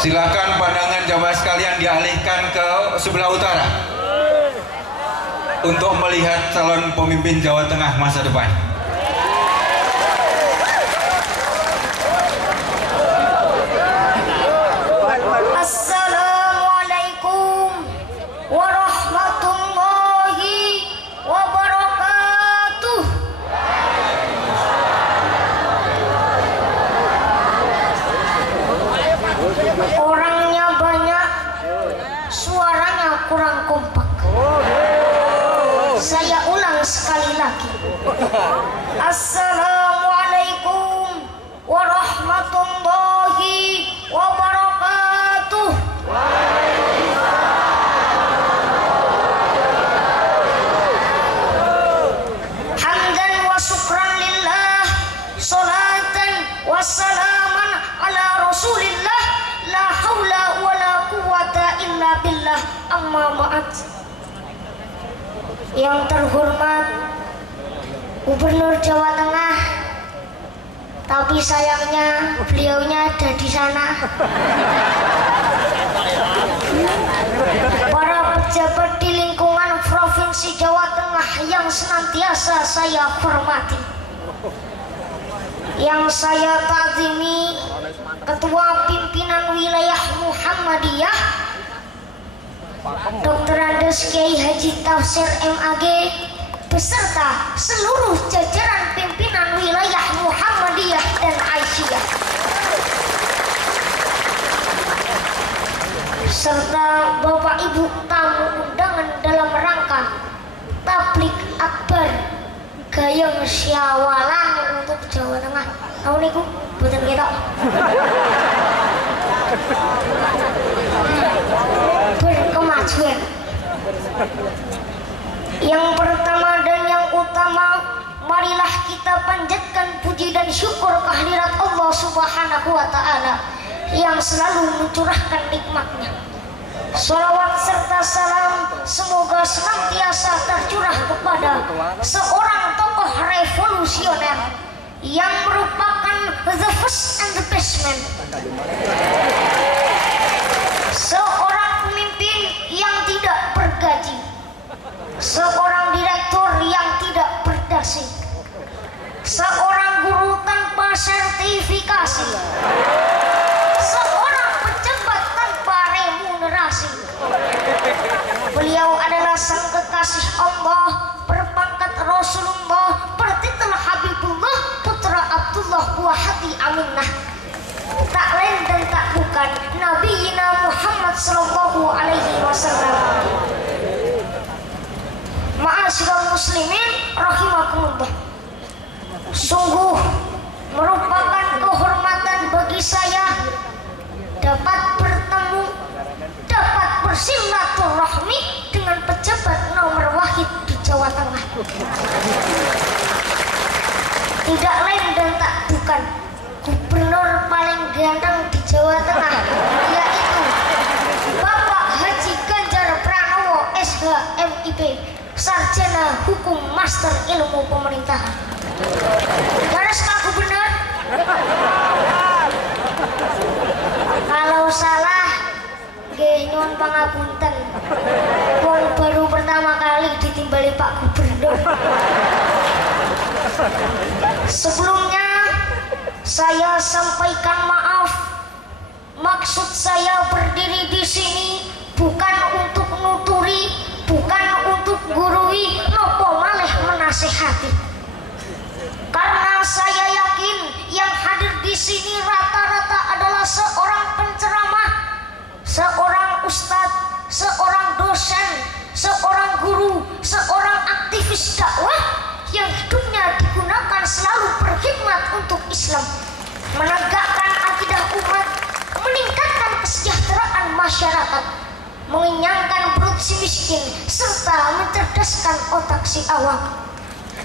Silakan pandangan jamaah sekalian dialihkan ke sebelah utara untuk melihat calon pemimpin Jawa Tengah masa depan. Assalamualaikum warahmatullahi wabarakatuh. Orangnya banyak, suaranya kurang kompak. Saya ulang sekali lagi. Assalamualaikum warahmatullahi wabarakatuh. Hamdan wa syukran lillah, salatan wa salaman ala rasulillah, la haula wa la quwata illa billah, amma ba'd. Yang terhormat Gubernur Jawa Tengah, tapi sayangnya beliaunya ada di sana. Para pejabat di lingkungan Provinsi Jawa Tengah yang senantiasa saya hormati, yang saya ta'zimi, Ketua Pimpinan Wilayah Muhammadiyah Dr. Andes Kiai Haji Tafsir MAG beserta seluruh jajaran pimpinan wilayah Muhammadiyah dan Aisyah, serta Bapak Ibu tamu undangan dalam rangka tablik akbar Gayeng Syawalan untuk Jawa Tengah. Assalamualaikum, boten ketok. Berkemajuan. Yang pertama dan yang utama, marilah kita panjatkan puji dan syukur kehadirat Allah Subhanahu wa Ta'ala yang selalu mencurahkan nikmatnya. Salawat serta salam semoga senantiasa tercurah kepada seorang tokoh revolusioner yang merupakan the first and the best man, seorang pemimpin yang tidak bergaji, seorang direktur yang tidak berdasi, seorang guru tanpa sertifikasi, seorang pejabat tanpa remunerasi. Beliau adalah sang kekasih Allah, berpangkat Rasulullah, bertitel Habibullah, putra Abdullah buah hati Aminah. Tak lain dan tak bukan Nabi Muhammad sallallahu alaihi wasallam. Ma'asyiral muslimin rahimakumullah. Sungguh merupakan kehormatan bagi saya dapat bertemu, dapat bersilaturahmi dengan pejabat nomor wahid di Jawa Tengah. Tidak lain dan tak bukan gubernur paling ganteng di Jawa Tengah, yaitu Bapak Haji Ganjar Pranowo SH MIP, Sarjana Hukum Master Ilmu Pemerintahan. Garis Pak Gubernur. Kalau salah, nyuwun pangapunten. Pun baru pertama kali ditimbali Pak Gubernur. Sebelumnya saya sampaikan maaf. Maksud saya berdiri di sini bukan untuk nuturi, bukan untuk gurui, nopo malih menasehati. Karena saya yakin yang hadir di sini rata-rata adalah seorang penceramah, seorang ustadz, seorang dosen, seorang guru, seorang aktivis dakwah yang hidupnya digunakan selalu berkhidmat untuk Islam, menegakkan akidah umat, meningkatkan kesejahteraan masyarakat, mengenyangkan perut si miskin, serta mencerdaskan otak si awam,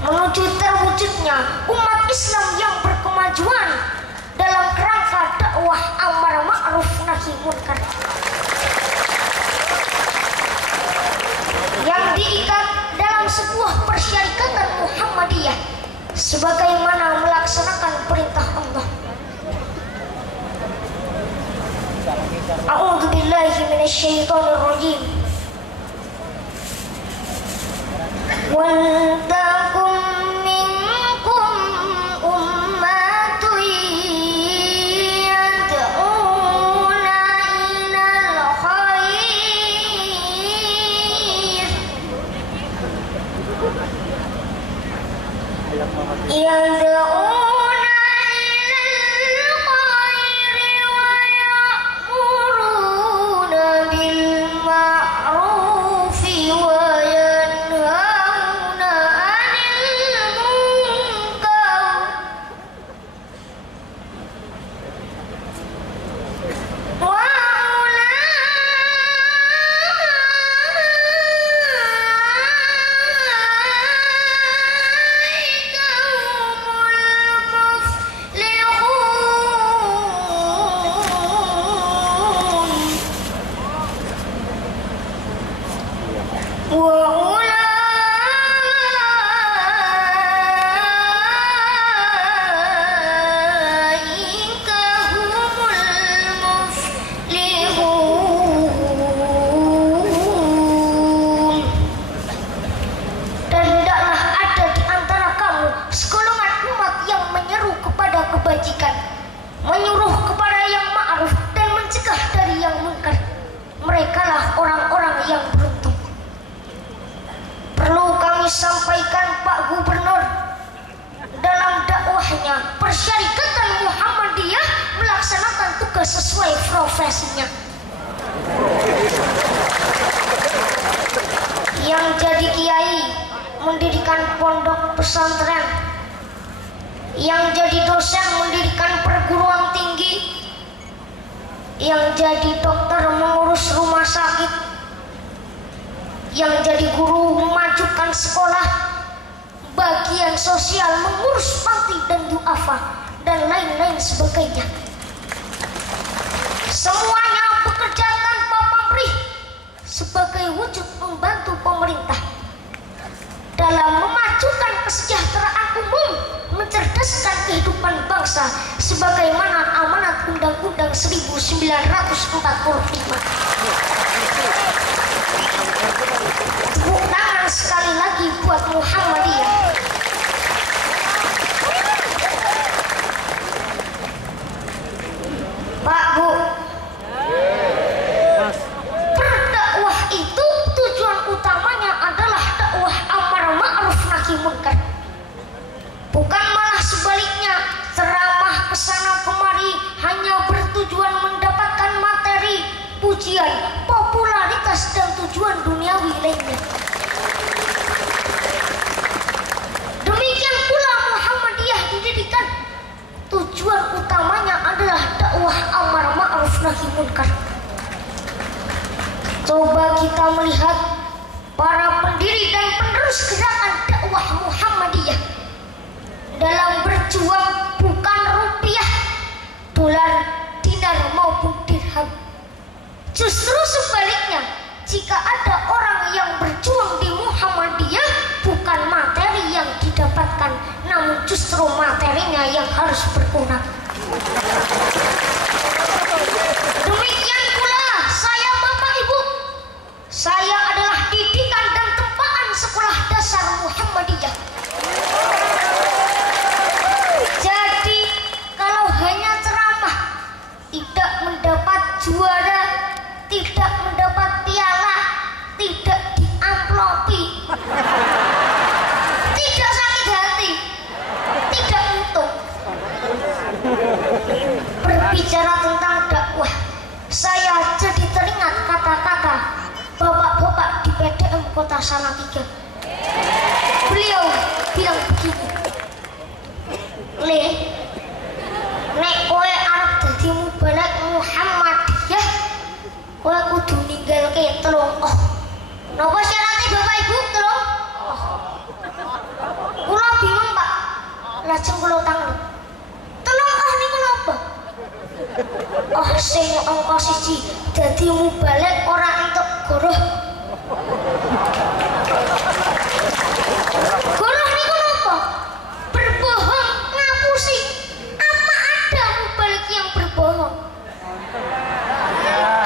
menuju terwujudnya umat Islam yang berkemajuan dalam kerangka dakwah amar ma'ruf nahi munkar, yang diikat dalam sebuah persyarikatan Muhammadiyah sebagaimana melaksanakan perintah Allah. billahi minasyaitonir rajim. Wal takum minkum ummatun yad'una ilal khair yad'una ilal khairi wa ya'muruna bil ma'rufi wa yanhauna 'anil munkar wa ulaika humul muflihun wa ulaika humul muflihun. Dan tidaklah ada di antara kamu segolongan umat yang menyeru kepada kebajikan, menyuruh kepada yang ma'ruf dan mencegah dari yang munkar. Merekalah orang-orang yang beruntung. Perlu kami sampaikan, Pak Gubernur, dalam dakwahnya Persyarikatan Muhammadiyah melaksanakan tugas sesuai profesinya. Yang jadi kiai mendirikan pondok pesantren, yang jadi dosen mendirikan perguruan tinggi, yang jadi dokter mengurus rumah sakit, yang jadi guru memajukan sekolah, bagian sosial mengurus panti dan duafa, dan lain-lain sebagainya. Semuanya bekerja tanpa pamrih sebagai wujud membantu pemerintah dalam memajukan kesejahteraan umum, mencerdaskan kehidupan bangsa sebagaimana amanat Undang-Undang 1945. Tepuk tangan sekali lagi buat Muhammadiyah. Pak, Bu, berdakwah itu tujuan utamanya adalah dakwah amar ma'ruf nahi munkar. Bukan malah sebaliknya, ceramah kesana kemari hanya bertujuan mendapatkan materi, pujian, popularitas dan tujuan duniawi lainnya. Demikian pula Muhammadiyah didirikan. Tujuan utamanya adalah dakwah amar ma'ruf nahi munkar. Coba kita melihat para pendiri dan penerus gerakan dakwah Muhammadiyah dalam berjuang bukan rupiah, dolar, dinar maupun dirham. Justru sebaliknya, jika ada orang yang berjuang di Muhammadiyah, bukan materi yang didapatkan, namun justru materinya yang harus berguna. Demikian pula saya, Bapak Ibu, saya adalah didikan dan tempaan sekolah dasar Muhammadiyah. Jadi kalau hanya ceramah, tidak mendapat juara, tidak mendapat piala, tidak diamplopi, tidak sakit hati, tidak untung. Berbicara tentang dakwah, saya jadi teringat kata-kata bapak-bapak di PDM Kota Salatiga. Beliau bilang begini, Le, nek kowe arep dadi mubalek Muhammadiyah, kowe kudu ninggalke telung oh. Napa syaratnya Bapak Ibu telung oh? Kula bingung, Pak. Lajeng kula tangi. Telung oh niku napa? Oh sing angka siji dadi mubalek ora entuk goroh. Goroh niku napa? Berbohong, ngapusi. Apa ada mubalek yang berbohong?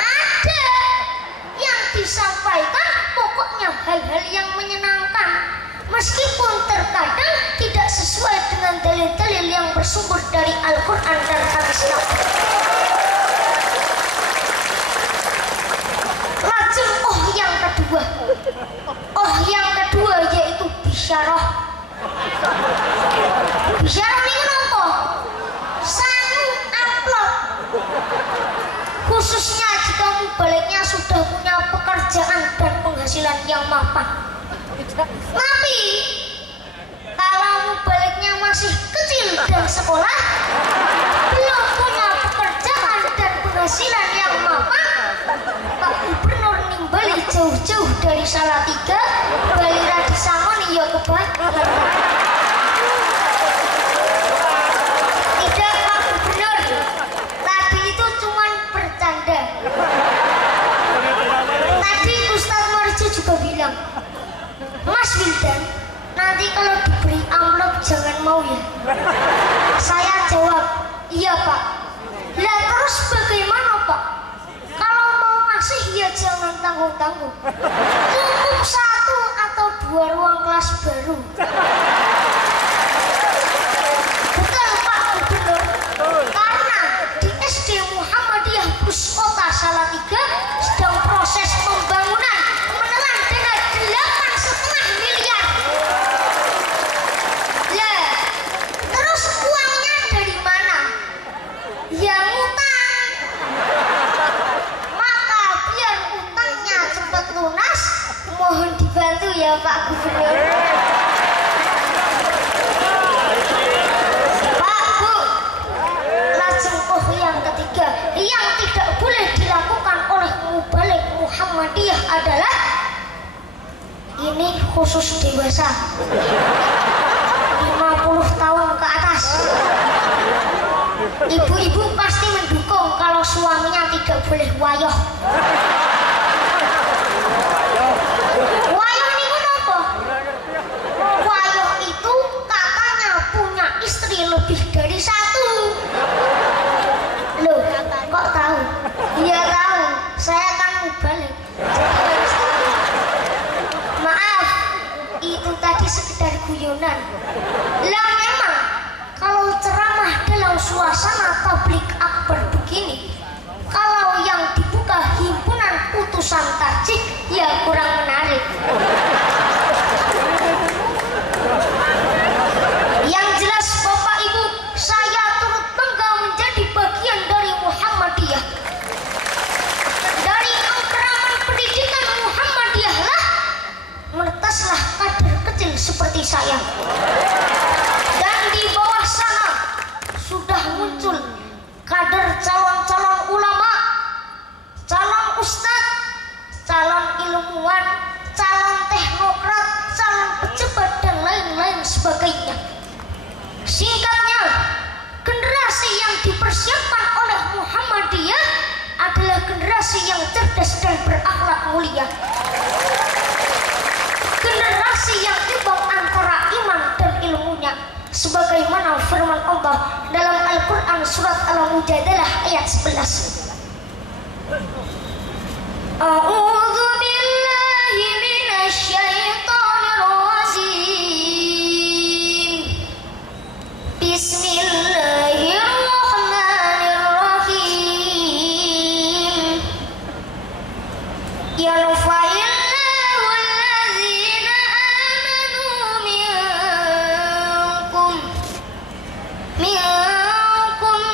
Ada. yang menyenangkan, meskipun terkadang tidak sesuai dengan dalil-dalil yang bersumber dari Al-Quran dan hadis Nabi. Lajeng yang kedua yaitu bisyarah. Bisyarah ini apa? Sanu upload, khususnya jika mubaliknya sudah punya pekerjaan dan penghasilan yang mapan. Tapi kalau mubaliknya masih kecil dan sekolah, belum punya pekerjaan dan penghasilan yang mapan, Pak Gubernur nimbali jauh-jauh dari Salatiga, bali radi sangon ya kebanyakan. Tidak Pak Gubernur, tadi itu cuman bercanda. Tadi Ustadz Marjo juga bilang, Mas Wildan, nanti kalau diberi amplop jangan mau ya. Saya jawab, iya Pak. Lah terus bagaimana Pak? Kalau mau ngasih ya jangan tanggung-tanggung. Cukup 1 atau 2 ruang kelas baru. Betul Pak Gubernur. Karena di SD Muhammadiyah Puskota Salatiga sedang proses pembangunan menelan dana 8,5 miliar. Lah, terus uangnya dari mana? Ya ngutang. Maka biar utangnya cepat lunas, mohon dibantu ya Pak Gubernur. Pak Bu, lajeng yang ketiga yang tidak boleh dilakukan oleh mubalik Muhammadiyah adalah ini khusus dewasa 50 tahun ke atas. Ibu-ibu pasti mendukung kalau suaminya tidak boleh wayoh. Wayoh ini apa? Wayoh itu katanya punya istri lebih dari 1. Loh, kok tahu? Iya tahu, saya kan mubalik. Maaf, itu tadi sekedar guyonan. Lah memang kalau ceramah dalam suasana tablik akbar begini, kalau yang dibuka himpunan putusan tajik ya kurang menarik. Yang jelas Bapak Ibu, saya turut bangga menjadi bagian dari Muhammadiyah. Dari angkeraman pendidikan Muhammadiyah lah menetaslah kader kecil seperti saya. Dan di bawah sana sudah muncul kader calon-calon ulama, calon ustadz, calon ilmuwan, calon teknokrat, calon pejabat dan lain-lain sebagainya. Singkatnya, generasi yang dipersiapkan oleh Muhammadiyah adalah generasi yang cerdas dan berakhlak mulia. Generasi yang imbang antara iman dan ilmunya, sebagaimana firman Allah dalam Al-Quran surat Al-Mujadalah ayat 11. A'udzu billahi minasyaitonir rajim. Bismillahirrahmanirrahim. Yarfa'illahu allazina amanu minkum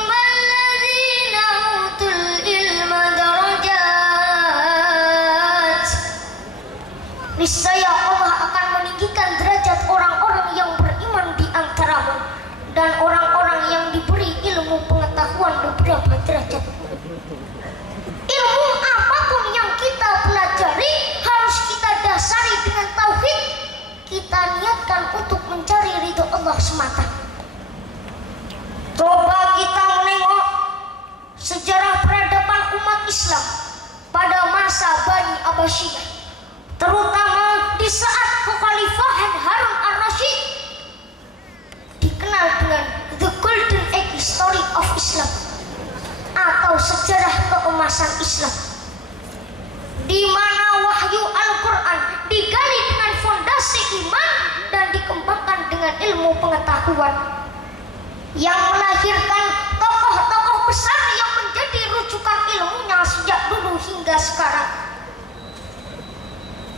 walladzina utul ilma darajat. Niscaya Allah akan meninggikan derajat orang-orang yang beriman di antaramu dan orang-orang yang diberi ilmu pengetahuan beberapa derajat. Ilmu apapun yang kita pelajari harus kita dasari dengan tauhid. Kita niatkan untuk mencari ridho Allah semata. Coba kita menengok sejarah peradaban umat Islam pada masa Bani Abbasiyah, terutama di saat kekhalifahan Harun ar-Rasyid, dikenal dengan The Golden Age Story of Islam atau sejarah keemasan Islam, di mana wahyu Al-Quran digali dengan iman dan dikembangkan dengan ilmu pengetahuan, yang melahirkan tokoh-tokoh besar yang menjadi rujukan ilmunya sejak dulu hingga sekarang.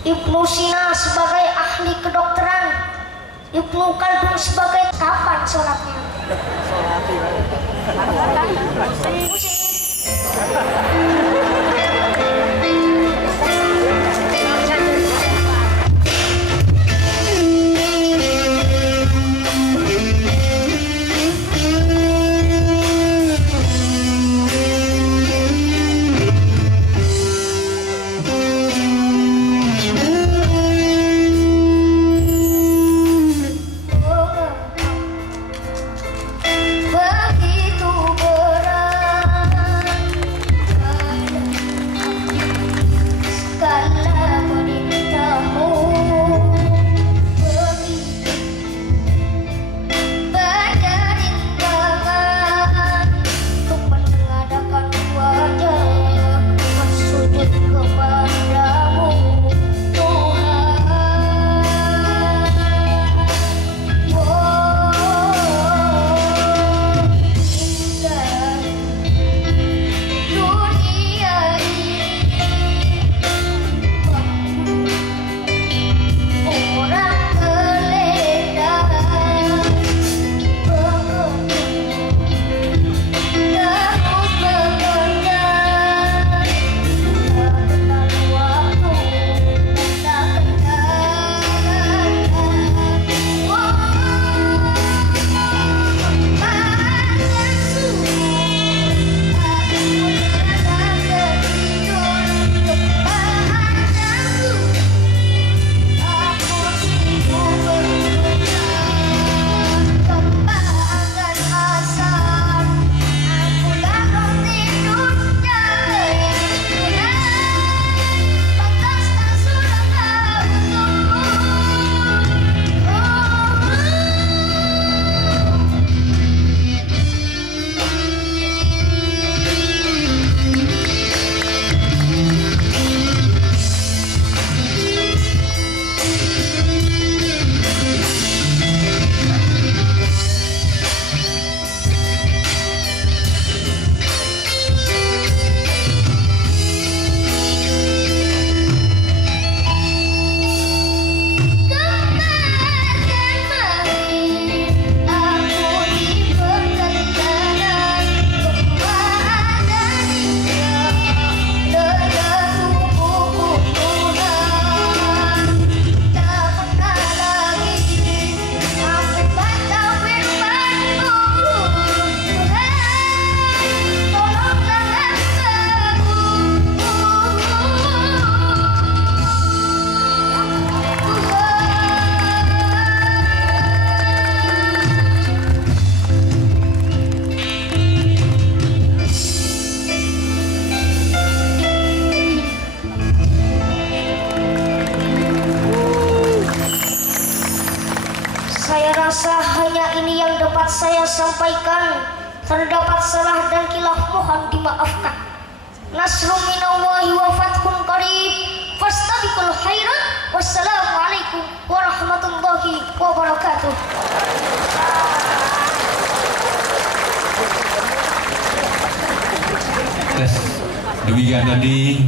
Ibnu Sina sebagai ahli kedokteran, Ibnu Khaldun sebagai kapan sholatnya? Begitu berat segala perintahmu, begitu berkeringangan untuk mengadakan wajah bersujud kepadamu Tuhan. Dunia ini orang geledah terus bekerja, tak kenal waktu, tak Saya rasa hanya ini yang dapat saya sampaikan. Terdapat salah dan khilaf mohon dimaafkan. Nasrun minallahi wa fathun qarib, fastabiqul khairat. Wassalamualaikum warahmatullahi wabarakatuh. Demikian tadi